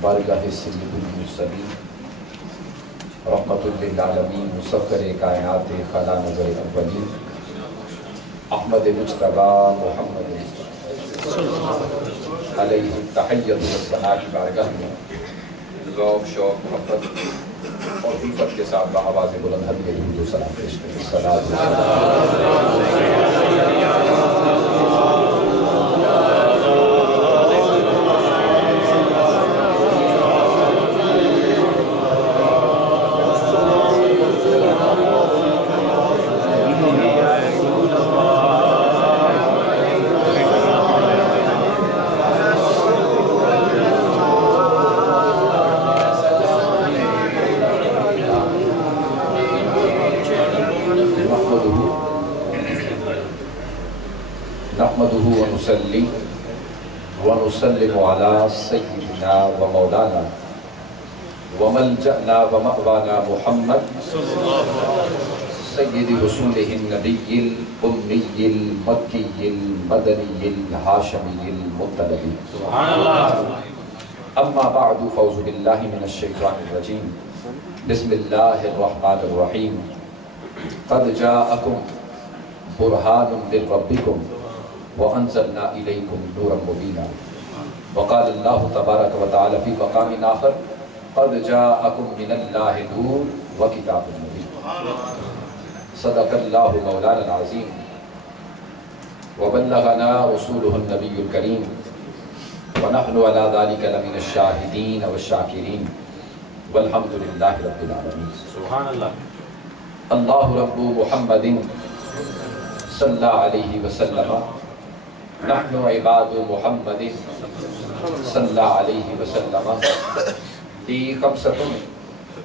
بارگاہ سید المرسلین رحمت للعالمین مسخر کائنات خلا نظر اولین احمد مجتبی محمد علیہ تحیت والثناء کی بارگاہ میں ذوق شوق محبت اور عفت کے ساتھ بآواز بلند ہدیہ درود و سلام پیش کریں۔ الصلاۃ ونصلي ونسلم على سيدنا ومولانا وملجأنا ومأوانا محمد سيد رسوله النبي الأمي المكي المدني الهاشمي المطلبي سبحان الله. أما بعد فأعوذ بالله من الشيطان الرجيم بسم الله الرحمن الرحيم قد جاءكم برهان من ربكم وَأَنزَلْنَا إِلَيْكُمْ نُورًا مُبِينًا وقال الله تبارك وتعالى في مقام آخر قد جاءكم من الله نور وكتاب مبين صدق الله مولانا العظيم وبلغنا رسوله النبي الكريم ونحن على ذلك لمن الشاهدين والشاكرين والحمد لله رب العالمين سبحان الله. الله رب محمد صلى عليه وسلم نحن عباد محمد صلى عليه وسلم لي خمسة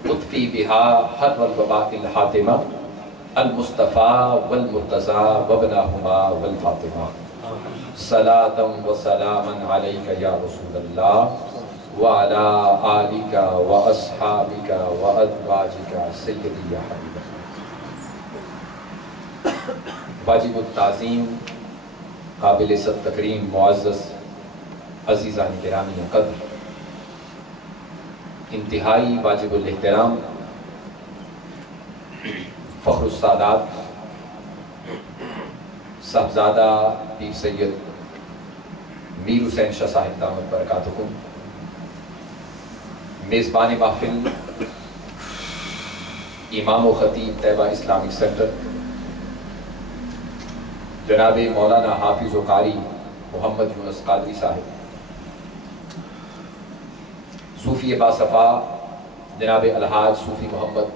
اطفي بها حر الوباء الحاتمة المصطفى والمرتضى وابناهما والفاطمة صلاة وسلاما عليك يا رسول الله وعلى آلك وأصحابك وأزواجك سيدي يا حبيب واجب التعظیم قابل عزت تکریم معزز عزیزان گرامی قدر انتہائی واجب الاحترام فخر السادات صاحبزادہ پیر سید میر حسین شاہ صاحب دامت برکاتکم میزبان محفل امام و خطیب طیبہ اسلامک سینٹر جناب مولانا حافظ و قاری محمد یونس قادری صاحب صوفی باصفا جناب الحاج صوفی محمد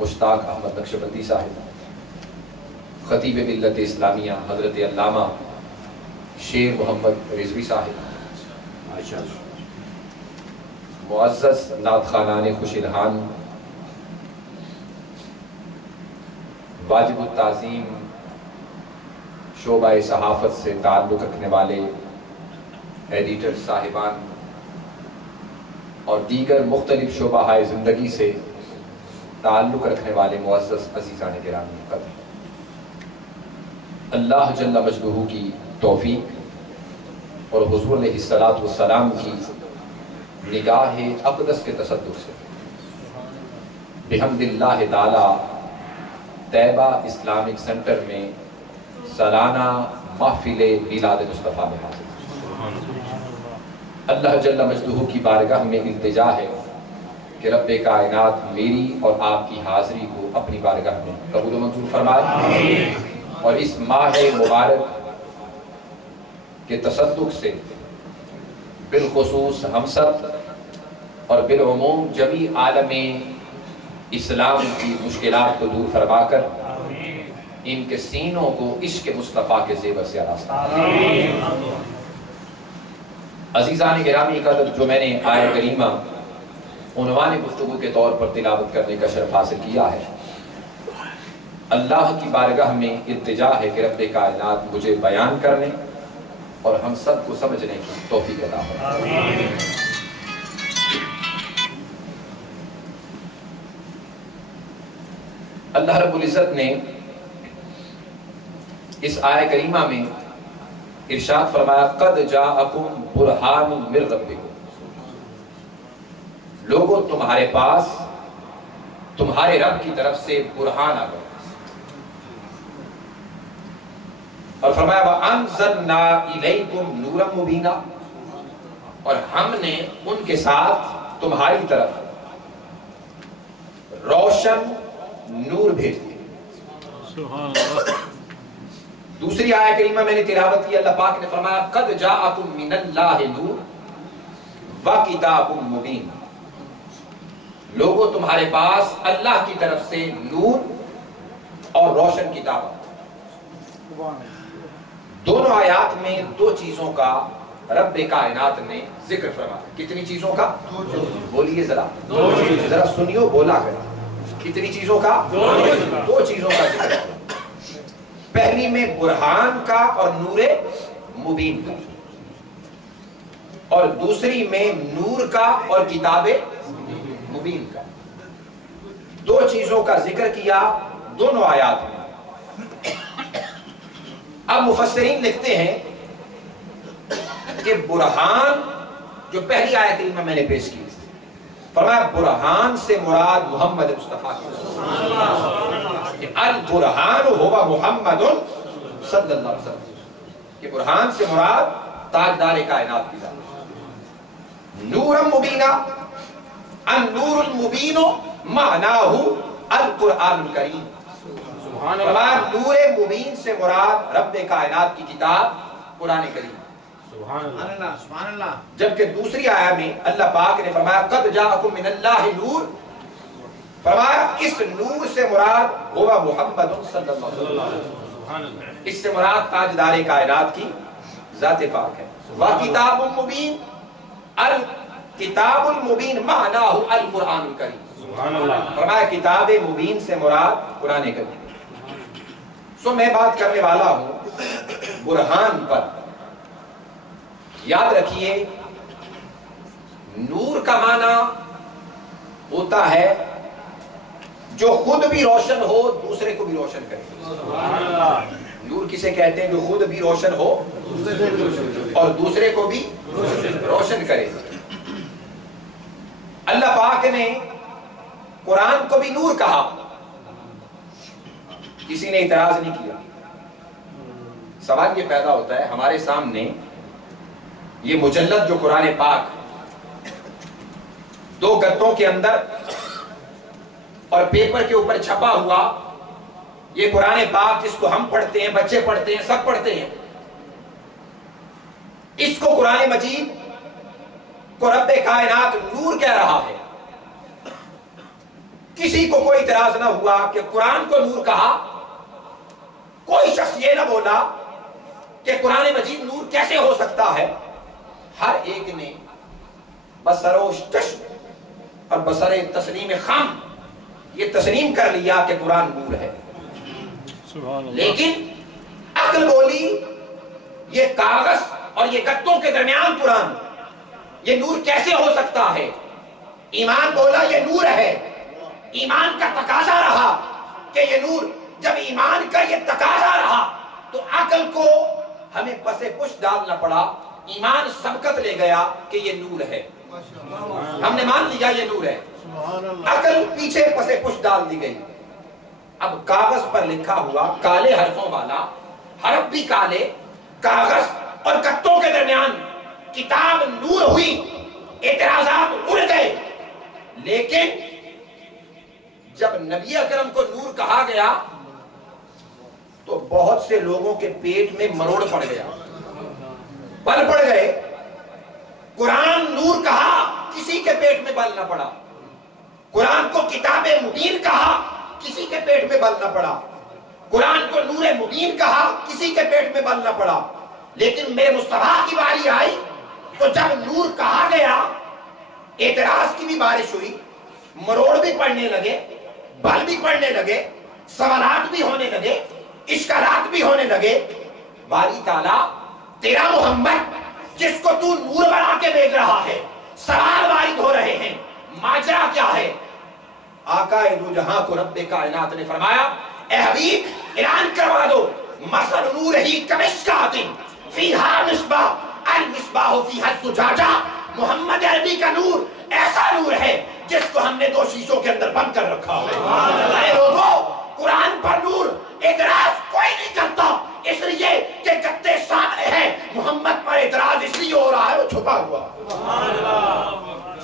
مشتاق احمد نقشبندی صاحب خطیب ملت اسلامیہ حضرت علامہ شیر محمد رضوی صاحب معزز نعت خوانان خوش الحان واجب التعظیم شعبہ صحافت سے تعلق رکھنے والے ایڈیٹر صاحبان اور دیگر مختلف شعبہ زندگی سے تعلق رکھنے والے معزز عزیزان گرامی قدر اللہ جل مجدہ کی توفیق اور حضور علیہ السلام کی نگاہ اقدس کے تصدق سے بحمد اللہ تعالی طیبہ اسلامک سینٹر میں سالانہ محفل میلاد مصطفیٰ میں حاضر اللہ جل مجدہ کی بارگاہ میں التجا ہے کہ رب کائنات میری اور آپ کی حاضری کو اپنی بارگاہ میں قبول و منظور فرمائے اور اس ماہ مبارک کے تصدق سے بالخصوص ہم سب اور بالعموم جمیع عالم اسلام کی مشکلات کو دور فرما کر ان کے سینوں کو عشق مصطفیٰ کے زیور سے آراستہ عزیزان گرامی قدر جو میں نے آیت کریمہ عنوان گفتگو کے طور پر تلاوت کرنے کا شرف حاصل کیا ہے اللہ کی بارگاہ میں التجا ہے کہ رب کائنات مجھے بیان کرنے اور ہم سب کو سمجھنے کی توفیق عطا فرمائے اللہ رب العزت نے اس آیت کریمہ میں ارشاد فرمایا قد جاءکم برہان من ربکم، لوگوں تمہارے پاس تمہارے رب کی طرف سے برہان آ گیا، اور فرمایا وَأَنزَلْنَا إِلَيْكُمْ نُورًا مُبِينًا، اور ہم نے ان کے ساتھ تمہاری طرف روشن نور بھیج دیا۔ سبحان اللہ۔ دوسری آیت کریمہ میں نے تلاوت کی، اللہ پاک نے فرمایا قد جاءکم من اللہ نور وکتاب مبین، لوگوں تمہارے پاس اللہ کی طرف سے نور اور روشن کتاب۔ دونوں آیات میں دو چیزوں کا رب کائنات نے ذکر فرمایا۔ کتنی چیزوں کا؟ بولیے ذرا، ذرا سنیو بولا کریں، کتنی چیزوں کا؟ دو چیزوں کا ذکر۔ پہلی میں برہان کا اور نور مبین کا، اور دوسری میں نور کا اور کتاب مبین کا، دو چیزوں کا ذکر کیا دونوں آیات میں۔ اب مفسرین لکھتے ہیں کہ برہان جو پہلی آیت کریمہ میں نے پیش کی، فرمایا برہان سے مراد محمد مصطفیٰ کی، البرہان ہوا محمد صلی اللہ علیہ وسلم، کہ برہان سے مراد تاجدار کائنات کی ذات۔ نورا مبینہ، النور المبین معناہ القرآن الکریم، فرمایا نور مبین سے مراد رب کائنات کی کتاب قرآن کریم۔ سبحان اللہ۔ جبکہ دوسری آیت میں اللہ پاک نے فرمایا قد جاءکم من اللہ نور، فرمایا اس نور سے مراد ہوا محمد صلی اللہ علیہ وسلم، اس سے مراد تاجدار کائنات کی ذات پاک ہے۔ وَكِتَابٌ مُبِينٌ، الکتاب المبین معناہ القرآن الکریم، فرمایا کتاب مبین سے مراد قرآن کریم۔ سو میں بات کرنے والا ہوں برہان پر۔ یاد رکھیے نور کا معنی ہوتا ہے جو خود بھی روشن ہو دوسرے کو بھی روشن کرے۔ نور کسے کہتے ہیں؟ جو خود بھی روشن ہو اور دوسرے کو بھی روشن کرے۔ اللہ پاک نے قرآن کو بھی نور کہا، کسی نے اعتراض نہیں کیا۔ سوال یہ پیدا ہوتا ہے ہمارے سامنے یہ مجلد جو قرآن پاک دو گتوں کے اندر اور پیپر کے اوپر چھپا ہوا، یہ قرآن پاک جس کو ہم پڑھتے ہیں، بچے پڑھتے ہیں، سب پڑھتے ہیں، اس کو قرآن مجید کو رب کائنات نور کہہ رہا ہے۔ کسی کو کوئی اعتراض نہ ہوا کہ قرآن کو نور کہا، کوئی شخص یہ نہ بولا کہ قرآن مجید نور کیسے ہو سکتا ہے۔ ہر ایک نے بسر و چشم اور بسر تسلیم خام یہ تسلیم کر لیا کہ قرآن نور ہے، لیکن عقل بولی یہ کاغذ اور یہ گتوں کے درمیان قرآن، یہ نور کیسے ہو سکتا ہے۔ ایمان بولا یہ نور ہے، ایمان کا تقاضا رہا کہ یہ نور، جب ایمان کا یہ تقاضا رہا تو عقل کو ہمیں پس پش ڈالنا پڑا، ایمان سبقت لے گیا کہ یہ نور ہے، ہم نے مان لیا یہ نور ہے، عقل پیچھے پس پش ڈال دی گئی۔ اب کاغذ پر لکھا ہوا کالے حرفوں والا، حرف بھی کالے، کاغذ اور گتوں کے درمیان کتاب نور ہوئی، اعتراضات اڑ گئے۔ لیکن جب نبی اکرم کو نور کہا گیا تو بہت سے لوگوں کے پیٹ میں مروڑ پڑ گیا، بل پڑ گئے۔ قرآن نور کہا، کسی کے پیٹ میں بل نہ پڑا۔ قرآن کو کتاب مبین کہا، کسی کے پیٹ میں بل نہ پڑا۔ قرآن کو نور مبین کہا، کسی کے پیٹ میں بل نہ پڑا۔ لیکن میرے مصطفیٰ کی باری آئی تو جب نور کہا گیا، اعتراض کی بھی بارش ہوئی، مروڑ بھی پڑنے لگے، بل بھی پڑنے لگے، سوالات بھی ہونے لگے، اشکالات بھی ہونے لگے۔ باری تعالیٰ تیرا محمد جس کو تو نور بنا کے بھیج رہا ہے، سوال وارد ہو رہے ہیں، ماجرا کیا ہے؟ آقا دو جہاں کو رب کائنات نے فرمایا اے حبیب اعلان کروا دو، مثل نورہ کمشکات فیہا مصباح المصباح فیہا الزجاجہ، محمد عربی کا نور ایسا نور ہے جس کو ہم نے دو شیشوں کے اندر بند کر رکھا ہے۔ اے لوگو، قرآن پر نور اعتراض کوئی نہیں کرتا، اس لیے کہ گتے سامنے ہیں، محمد پر اعتراض اس لیے ہو رہا ہے وہ چھپا ہوا۔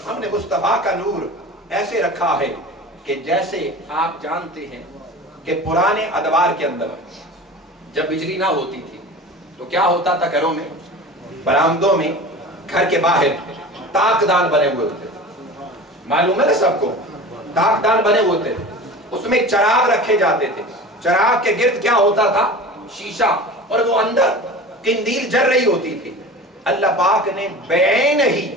ہم نے مصطفیٰ کا نور ایسے رکھا ہے کہ جیسے آپ جانتے ہیں کہ پرانے ادوار کے اندر جب بجلی نہ ہوتی تھی تو کیا ہوتا تھا گھروں میں، برآمدوں میں، گھر کے باہر تاکدان بنے ہوئے ہوتے تھے، معلوم ہے نا سب کو، تاکدان بنے ہوئے ہوتے تھے، اس میں چراغ رکھے جاتے تھے، چراغ کے گرد کیا ہوتا تھا؟ شیشہ، اور وہ اندر قندیل جل رہی ہوتی تھی۔ اللہ پاک نے بعین ہی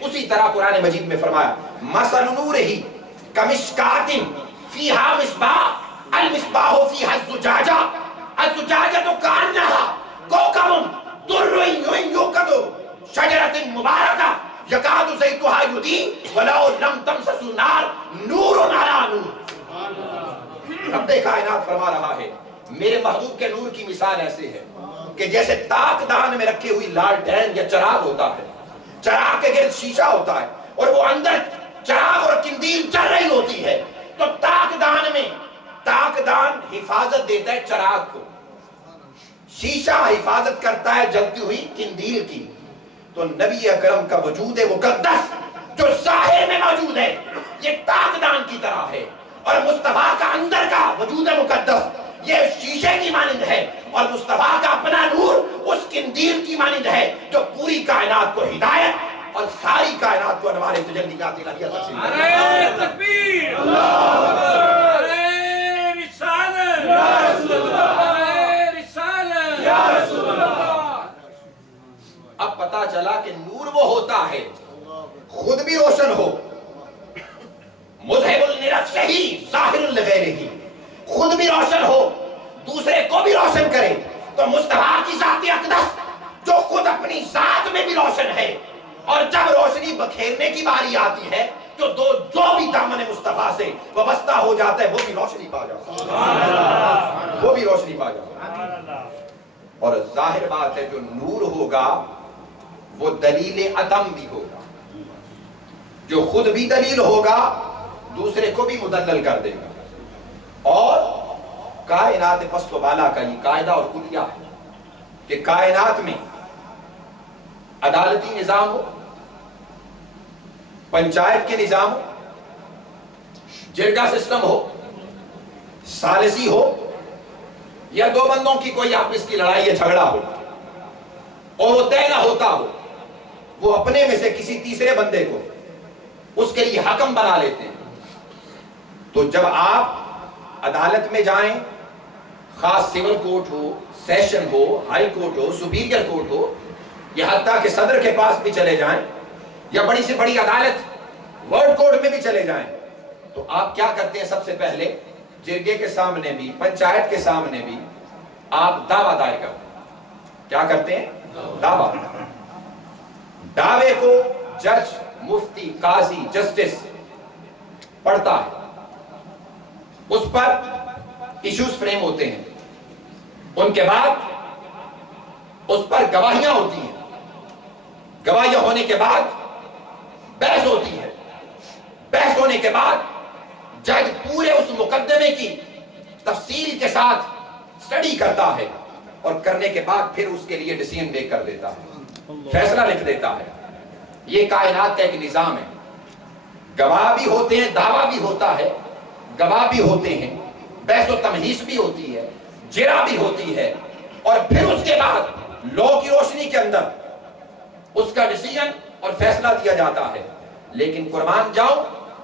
اسی طرح قرآن مجید میں فرمایا مثل نورہ کمشکات فیہا مصباح المصباح فیہا الزجاجہ الزجاجہ کأنہا کوکب درٌ یوقد شجرۃ مبارکہ یکاد زیتہا یضیء ولو لم تمسسہ نار نور علی نور۔ رب کائنات فرما رہا ہے میرے محبوب کے نور کی مثال ایسے ہے کہ جیسے تاکدان میں رکھی ہوئی لالٹین یا چراغ ہوتا ہے، چراغ کے گرد شیشہ ہوتا ہے اور وہ اندر چراغ اور قندیل چل رہی ہوتی ہے، تو تاکدان حفاظت دیتا ہے چراغ کو، شیشہ حفاظت کرتا ہے جلتی ہوئی قندیل کی۔ تو نبی اکرم کا وجود مقدس جو ظاہر میں موجود ہے یہ تاکدان کی طرح ہے، اور مصطفیٰ کا اندر کا وجود مقدس یہ شیشے کی مانند ہے، اور مصطفیٰ کا اپنا نور اس قندیل کی مانند ہے جو پوری کائنات کو ہدایت اور ساری کائنات کو انوار تجلیات الہیہ تقسیم کرتا ہے۔ نعرہ تکبیر، اللہ اکبر، نعرہ رسالت، یا رسول اللہ، نعرہ رسالت، یا رسول اللہ۔ اب پتا چلا کہ نور وہ ہوتا ہے خود بھی روشن ہو، مذہب لنفسہ ظاہر لغیرہ، خود بھی روشن ہو دوسرے کو بھی روشن کرے۔ تو مصطفیٰ کی ذات اقدس جو خود اپنی ذات میں بھی روشن ہے، اور جب روشنی بکھیرنے کی باری آتی ہے تو جو بھی دامن مصطفیٰ سے وابستہ ہو جاتا ہے وہ بھی روشنی پا جاتا ہے، وہ بھی روشنی پا جاتا ہے۔ اور ظاہر بات ہے جو نور ہوگا وہ دلیل عدم بھی ہوگا، جو خود بھی دلیل ہوگا دوسرے کو بھی مدلل کر دے گا۔ اور کائنات پست و بالا کا یہ قاعدہ اور کلیہ ہے کہ کائنات میں عدالتی نظام ہو، پنچایت کے نظام ہو، جرگہ سسٹم ہو، ثالثی ہو، یا دو بندوں کی کوئی آپس کی لڑائی یا جھگڑا ہو اور وہ طے نہ ہوتا ہو، وہ اپنے میں سے کسی تیسرے بندے کو اس کے لیے حکم بنا لیتے ہیں۔ تو جب آپ عدالت میں جائیں، خاص سول کورٹ ہو، سیشن ہو، ہائی کورٹ ہو، سپیریئر کورٹ ہو، یا حتیٰ کہ صدر کے پاس بھی چلے جائیں، یا بڑی سے بڑی عدالت ورلڈ کورٹ میں بھی چلے جائیں، تو آپ کیا کرتے ہیں؟ سب سے پہلے جرگے کے سامنے بھی، پنچایت کے سامنے بھی آپ دعویٰ دائر کرتے ہیں۔ کیا کرتے ہیں؟ دعویٰ۔ دعوے کو جج، مفتی، قاضی، جسٹس پڑھتا ہے، اس پر ایشوز فریم ہوتے ہیں، ان کے بعد اس پر گواہیاں ہوتی ہیں، گواہیاں ہونے کے بعد بحث ہوتی ہے، بحث ہونے کے بعد جج پورے اس مقدمے کی تفصیل کے ساتھ سٹڈی کرتا ہے، اور کرنے کے بعد پھر اس کے لیے ڈیسیژن میک کر دیتا ہے، فیصلہ لکھ دیتا ہے۔ یہ کائنات کا ایک نظام ہے، گواہ بھی ہوتے ہیں، دعویٰ بھی ہوتا ہے، گواہ بھی ہوتے ہیں، بحث و تمہیس بھی ہوتی ہے، جرا بھی ہوتی ہے، اور پھر اس کے بعد لا کی روشنی کے اندر اس کا ڈیسیژن اور فیصلہ دیا جاتا ہے۔ لیکن قربان جاؤ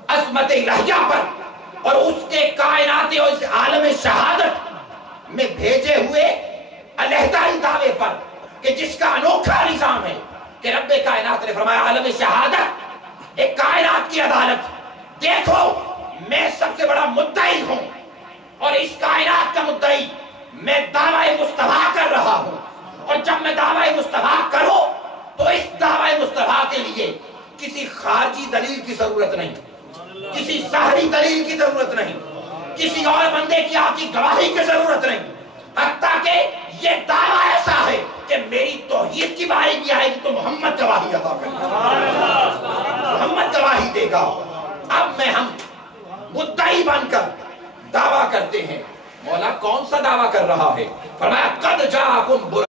عظمت الہیہ پر اور اس کے کائنات اور اس عالم شہادت میں بھیجے ہوئے علیحدہ دعوے پر کہ جس کا انوکھا نظام ہے کہ رب کائنات نے فرمایا عالم شہادت ایک کائنات کی عدالت، دیکھو میں سب سے بڑا مدعی ہوں اور اس کائنات کا مدعی میں دعوی مصطفیٰ کر رہا ہوں، اور جب میں دعوی مصطفیٰ کروں تو اس دعوی مصطفیٰ کے لیے کسی خارجی دلیل کی ضرورت نہیں، کسی ظاہری دلیل کی ضرورت نہیں، کسی اور بندے کی آپ کی گواہی کی ضرورت نہیں، حتیٰ کہ یہ دعوی ایسا ہے کہ میری توحید کی باری بھی آئے گی تو محمد گواہی عطا کرے گا، محمد گواہی دے گا۔ اب ہم مدعی بن کر دعویٰ کرتے ہیں۔ مولا کون سا دعویٰ کر رہا ہے؟ فرمایا قد جاءکم